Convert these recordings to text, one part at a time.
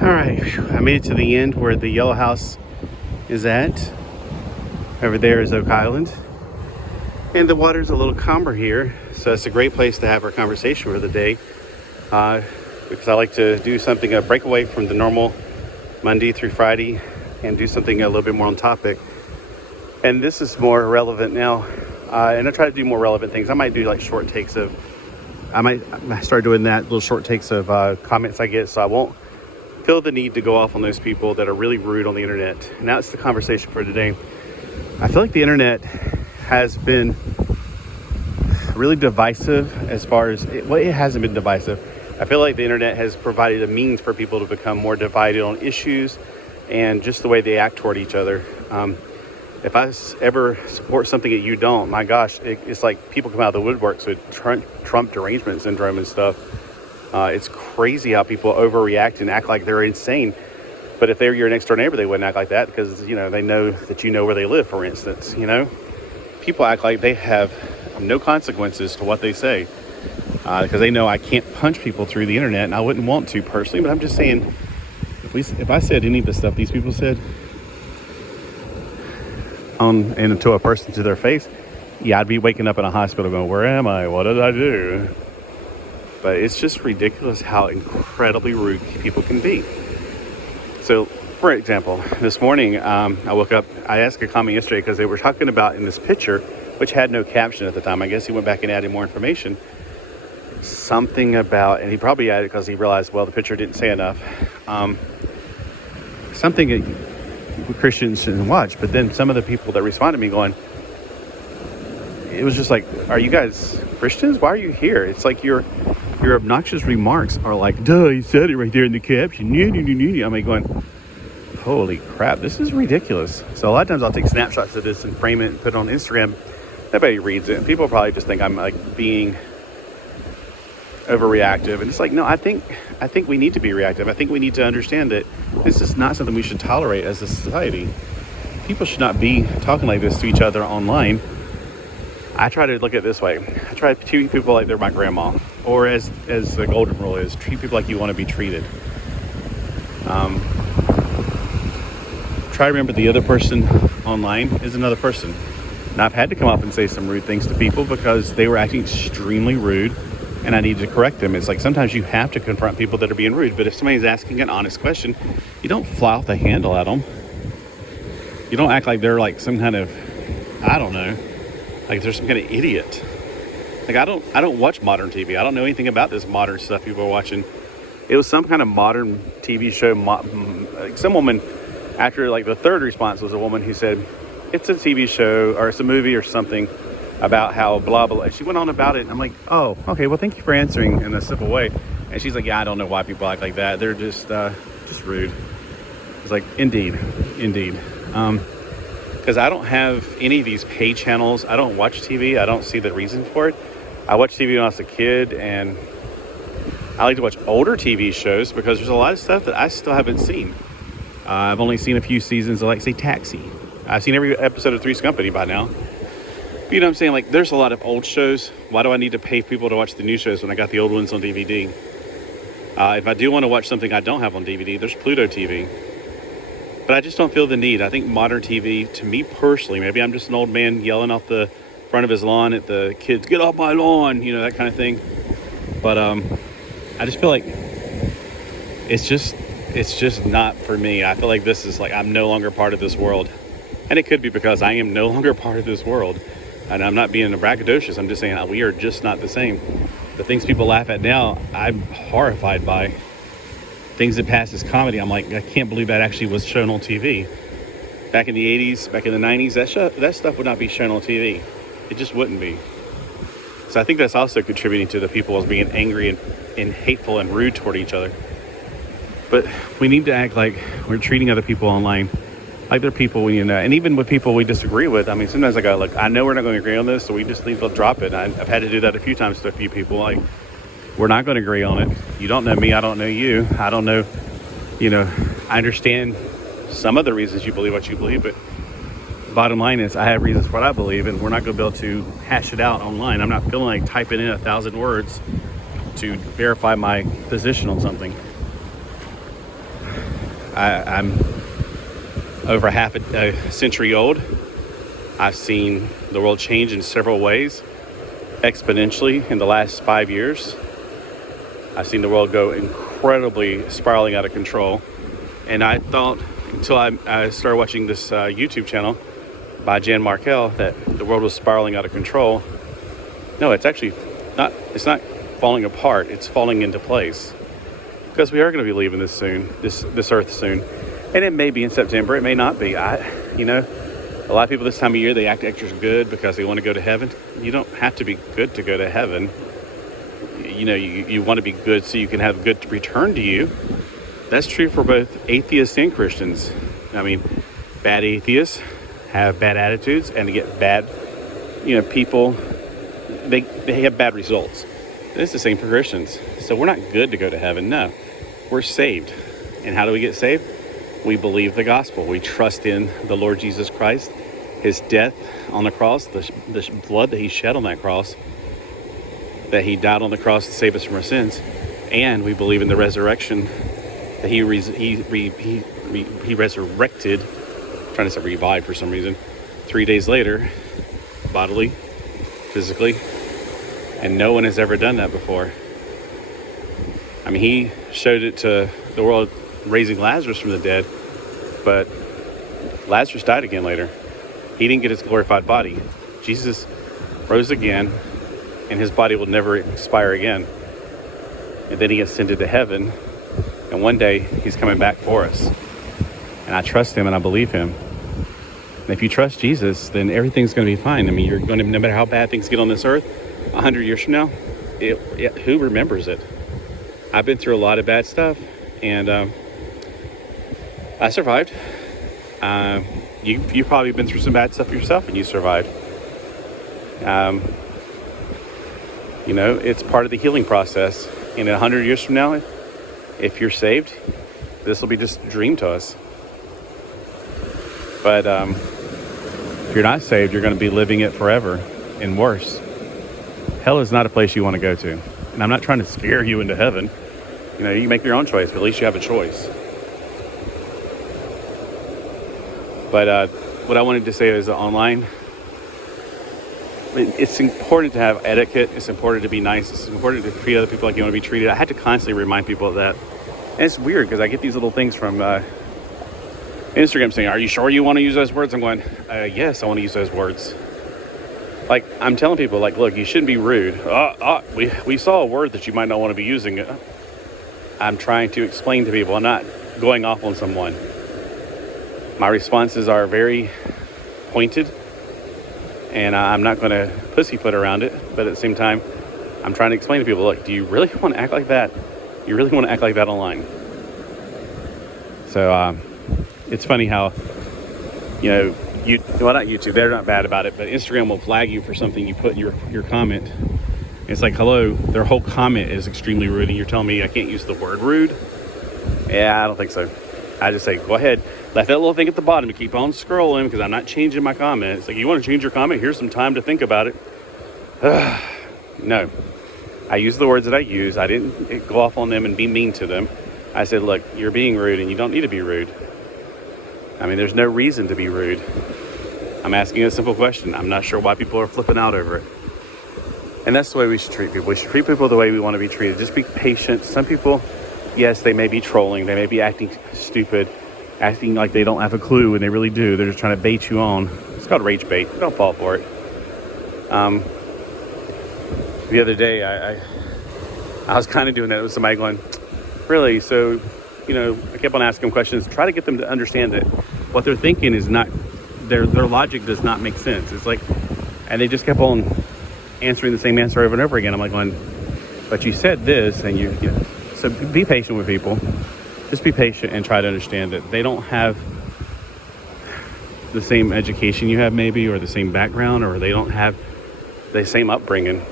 All right, I made it to the end where the yellow house is at. Over there is Oak Island. And the water's a little calmer here, so it's a great place to have our conversation for the day. Because I like to do something, a breakaway from the normal Monday through Friday, and do something a little bit more on topic. And this is more relevant now. And I try to do more relevant things. I might do like short takes of, I might start doing that, little short takes of comments I get, so I won't feel the need to go off on those people that are really rude on the internet. And that's the conversation for today. I feel like the internet has been really divisive as far as, it hasn't been divisive. I feel like the internet has provided a means for people to become more divided on issues and just the way they act toward each other. If I ever support something that you don't, my gosh, it's like people come out of the woodworks with Trump derangement syndrome and stuff. It's crazy how people overreact and act like they're insane. But if they were your next door neighbor, they wouldn't act like that because, you know, they know that you know where they live, for instance, you know. People act like they have no consequences to what they say because they know I can't punch people through the internet, and I wouldn't want to personally. But I'm just saying, if I said any of the stuff these people said and to a person to their face, yeah, I'd be waking up in a hospital going, where am I? What did I do? But it's just ridiculous how incredibly rude people can be. So, for example, this morning I woke up, I asked a comment yesterday because they were talking about in this picture, which had no caption at the time. I guess he went back and added more information. Something about, and he probably added because he realized, well, the picture didn't say enough. Something that Christians shouldn't watch. But then some of the people that responded to me going, it was just like, are you guys Christians? Why are you here? It's like your obnoxious remarks are like, duh, you said it right there in the caption. I'm like going, holy crap, this is ridiculous. So a lot of times I'll take snapshots of this and frame it and put it on Instagram. Nobody reads it. And people probably just think I'm like being overreactive. And it's like, no, I think we need to be reactive. I think we need to understand that this is not something we should tolerate as a society. People should not be talking like this to each other online. I try to look at it this way. I try to treat people like they're my grandma, or as the golden rule is, treat people like you want to be treated. Try to remember the other person online is another person. And I've had to come up and say some rude things to people because they were acting extremely rude, and I needed to correct them. It's like sometimes you have to confront people that are being rude, but if somebody's asking an honest question, you don't fly off the handle at them. You don't act like they're like some kind of, I don't know, like they're some kind of idiot. Like I don't watch modern TV. I don't know anything about this modern stuff people are watching. It was some kind of modern TV show. Like some woman, after like the third response was a woman who said, it's a TV show or it's a movie or something about how blah, blah. She went on about it. And I'm like, oh, okay. Well, thank you for answering in a simple way. And she's like, yeah, I don't know why people act like that. They're just rude. It's like, indeed. Because I don't have any of these pay channels. I don't watch TV. I don't see the reason for it. I watched TV when I was a kid, and I like to watch older TV shows because there's a lot of stuff that I still haven't seen. I've only seen a few seasons of, like, say, Taxi. I've seen every episode of Three's Company by now. But you know what I'm saying? Like, there's a lot of old shows. Why do I need to pay people to watch the new shows when I got the old ones on DVD? If I do want to watch something I don't have on DVD, there's Pluto TV. But I just don't feel the need. I think modern TV, to me personally, maybe I'm just an old man yelling off the front of his lawn at the kids, get off my lawn, you know, that kind of thing. But I just feel like it's just not for me. I feel like this is like, I'm no longer part of this world. And it could be because I am no longer part of this world. And I'm not being braggadocious. I'm just saying we are just not the same. The things people laugh at now, I'm horrified by. Things that pass as comedy, I'm like, I can't believe that actually was shown on TV. Back in the 80s, back in the 90s, that stuff would not be shown on TV. It just wouldn't be. So I think that's also contributing to the people as being angry and hateful and rude toward each other. But we need to act like we're treating other people online like they're people we, you know, and even with people we disagree with. I mean, sometimes I go, look, I know we're not going to agree on this, so we just need to drop it. I've had to do that a few times to a few people. Like, we're not going to agree on it. You don't know me. I don't know you. I don't know, you know, I understand some of the reasons you believe what you believe, but bottom line is I have reasons for what I believe, and we're not going to be able to hash it out online. I'm not feeling like typing in 1,000 words to verify my position on something. I'm over half a century old. I've seen the world change in several ways, exponentially in the last 5 years. I've seen the world go incredibly spiraling out of control. And I thought, until I started watching this YouTube channel by Jan Markell, that the world was spiraling out of control. No, it's actually not. It's not falling apart. It's falling into place. Because we are going to be leaving this soon, this earth soon. And it may be in September. It may not be. A lot of people this time of year, they act extra good because they want to go to heaven. You don't have to be good to go to heaven. You want to be good so you can have good to return to you. That's true for both atheists and Christians. I mean, bad atheists have bad attitudes and they get bad, people, they have bad results. And it's the same for Christians. So we're not good to go to heaven. No, we're saved. And how do we get saved? We believe the gospel. We trust in the Lord Jesus Christ, his death on the cross, the blood that he shed on that cross, that he died on the cross to save us from our sins. And we believe in the resurrection, that he resurrected, I'm trying to say revived for some reason, 3 days later, bodily, physically. And no one has ever done that before. I mean, he showed it to the world raising Lazarus from the dead, but Lazarus died again later. He didn't get his glorified body. Jesus rose again, and his body will never expire again. And then he ascended to heaven, and one day he's coming back for us. And I trust him and I believe him. And if you trust Jesus, then everything's going to be fine. I mean, you're going to, no matter how bad things get on this earth, 100 years from now, who remembers it? I've been through a lot of bad stuff, and I survived. You've probably been through some bad stuff yourself, and you survived. It's part of the healing process. And 100 years from now, if you're saved, this will be just a dream to us. But if you're not saved, you're going to be living it forever and worse. Hell is not a place you want to go to. And I'm not trying to scare you into heaven. You can make your own choice, but at least you have a choice. But what I wanted to say is online, it's important to have etiquette. It's important to be nice. It's important to treat other people like you want to be treated. I had to constantly remind people of that. And it's weird because I get these little things from Instagram saying, "Are you sure you want to use those words?" I'm going, yes, I want to use those words. Like, I'm telling people, look, you shouldn't be rude. We saw a word that you might not want to be using. I'm trying to explain to people. I'm not going off on someone. My responses are very pointed, and I'm not going to pussyfoot around it. But at the same time, I'm trying to explain to people, look, do you really want to act like that? You really want to act like that online? So it's funny how, not YouTube, they're not bad about it, but Instagram will flag you for something you put in your comment. It's like, hello, their whole comment is extremely rude, and you're telling me I can't use the word rude? Yeah, I don't think so. I just say, go ahead, let that little thing at the bottom and keep on scrolling, because I'm not changing my comment. It's like, you want to change your comment? Here's some time to think about it. No. I use the words that I use. I didn't go off on them and be mean to them. I said, look, you're being rude, and you don't need to be rude. I mean, there's no reason to be rude. I'm asking a simple question. I'm not sure why people are flipping out over it. And that's the way we should treat people. We should treat people the way we want to be treated. Just be patient. Some people, yes, they may be trolling. They may be acting stupid, acting like they don't have a clue when they really do. They're just trying to bait you on. It's called rage bait. Don't fall for it. The other day, I was kind of doing that with somebody going, really? So, I kept on asking them questions, try to get them to understand that what they're thinking is not, their logic does not make sense. It's like, and they just kept on answering the same answer over and over again. I'm like going, but you said this, and so be patient with people. Just be patient and try to understand that they don't have the same education you have maybe, or the same background, or they don't have the same upbringing.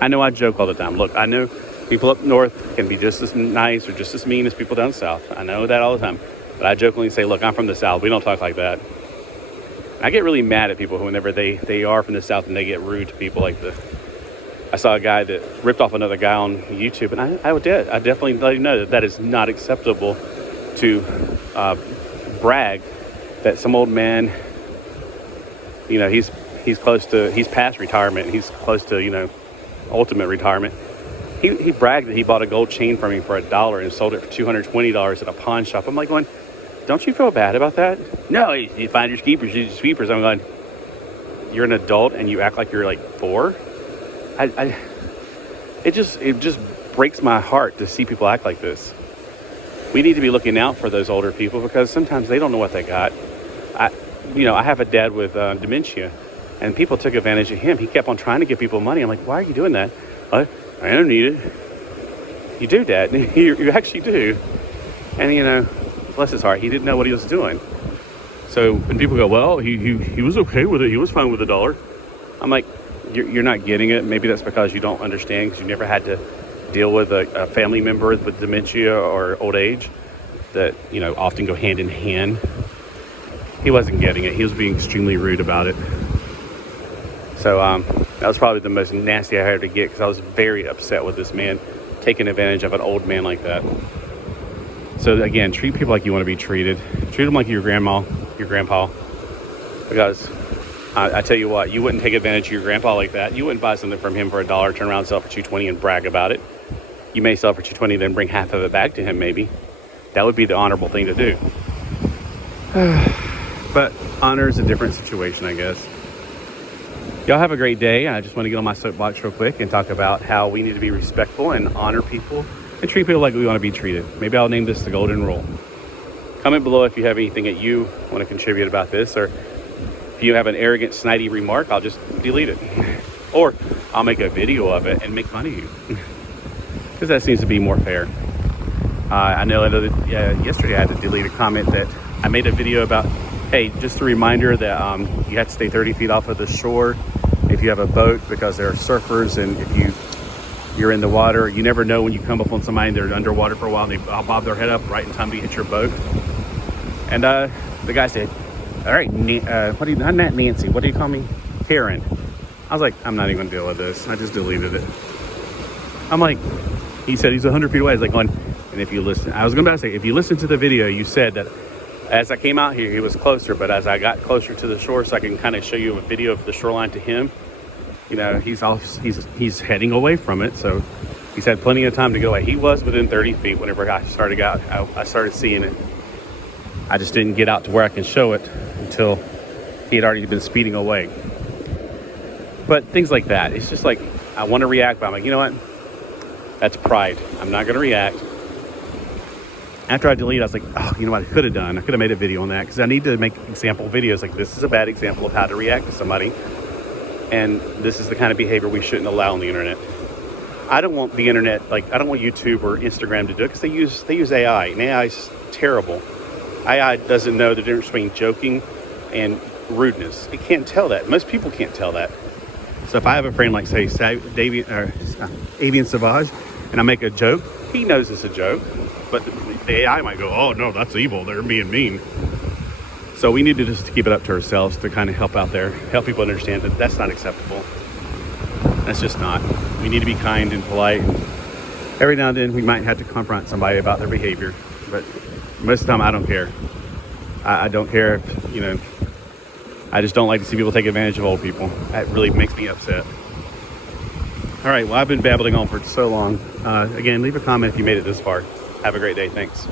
I know I joke all the time. Look, I know people up north can be just as nice or just as mean as people down south. I know that all the time. But I jokingly say, look, I'm from the south. We don't talk like that. I get really mad at people whenever they are from the south and they get rude to people. I saw a guy that ripped off another guy on YouTube, and I definitely let him know that is not acceptable to brag that some old man, he's past retirement. He's close to, ultimate retirement. He bragged that he bought a gold chain from me for $1 and sold it for $220 at a pawn shop. I'm like going, don't you feel bad about that? No, you find your keepers, you sweepers. I'm going, you're an adult and you act like you're like 4? It just breaks my heart to see people act like this. We need to be looking out for those older people because sometimes they don't know what they got. I have a dad with dementia, and people took advantage of him. He kept on trying to give people money. I'm like, why are you doing that? I don't need it. You do, Dad. You actually do. And, bless his heart, he didn't know what he was doing. So when people go, well, he was okay with it. He was fine with $1. I'm like, you're not getting it. Maybe that's because you don't understand because you never had to deal with a family member with dementia or old age that, often go hand in hand. He wasn't getting it. He was being extremely rude about it. So that was probably the most nasty I had to get because I was very upset with this man taking advantage of an old man like that. So again, treat people like you want to be treated. Treat them like your grandma, your grandpa. Because I tell you what, you wouldn't take advantage of your grandpa like that. You wouldn't buy something from him for $1, turn around, sell it for $2.20 and brag about it. You may sell it for $2.20, then bring half of it back to him maybe. That would be the honorable thing to do. But honor is a different situation, I guess. Y'all have a great day. I just want to get on my soapbox real quick and talk about how we need to be respectful and honor people and treat people like we want to be treated. Maybe I'll name this the golden rule. Comment below if you have anything that you want to contribute about this, or if you have an arrogant, snidey remark, I'll just delete it. Or I'll make a video of it and make fun of you. Because that seems to be more fair. I know yesterday I had to delete a comment that I made a video about, hey, just a reminder that you have to stay 30 feet off of the shore if you have a boat because there are surfers, and if you're in the water, you never know when you come up on somebody and they're underwater for a while and they bob their head up right in time to hit your boat. And the guy said, all right, not Nancy, what do you call me? Karen. I was like, I'm not even going to deal with this. I just deleted it. I'm like, he said he's 100 feet away. I was like, and if you listen, I was going to say, if you listen to the video, you said that as I came out here, he was closer, but as I got closer to the shore, so I can kind of show you a video of the shoreline to him, he's heading away from it. So he's had plenty of time to go away. He was within 30 feet whenever I started seeing it. I just didn't get out to where I can show it until he had already been speeding away. But things like that, it's just like, I want to react, but I'm like, you know what? That's pride. I'm not going to react. After I deleted, I was like, oh, you know what I could have done? I could have made a video on that because I need to make example videos. Like, this is a bad example of how to react to somebody. And this is the kind of behavior we shouldn't allow on the internet. I don't want the internet, I don't want YouTube or Instagram to do it because they use AI. And AI is terrible. AI doesn't know the difference between joking and rudeness. It can't tell that. Most people can't tell that. So if I have a friend like, say, Avian Savage, and I make a joke, he knows it's a joke. But the AI might go, oh, no, that's evil. They're being mean. So we need to just keep it up to ourselves to kind of help out there, help people understand that that's not acceptable. That's just not. We need to be kind and polite. Every now and then we might have to confront somebody about their behavior. But most of the time, I don't care. I don't care if, I just don't like to see people take advantage of old people. That really makes me upset. All right, well, I've been babbling on for so long. Again, leave a comment if you made it this far. Have a great day. Thanks.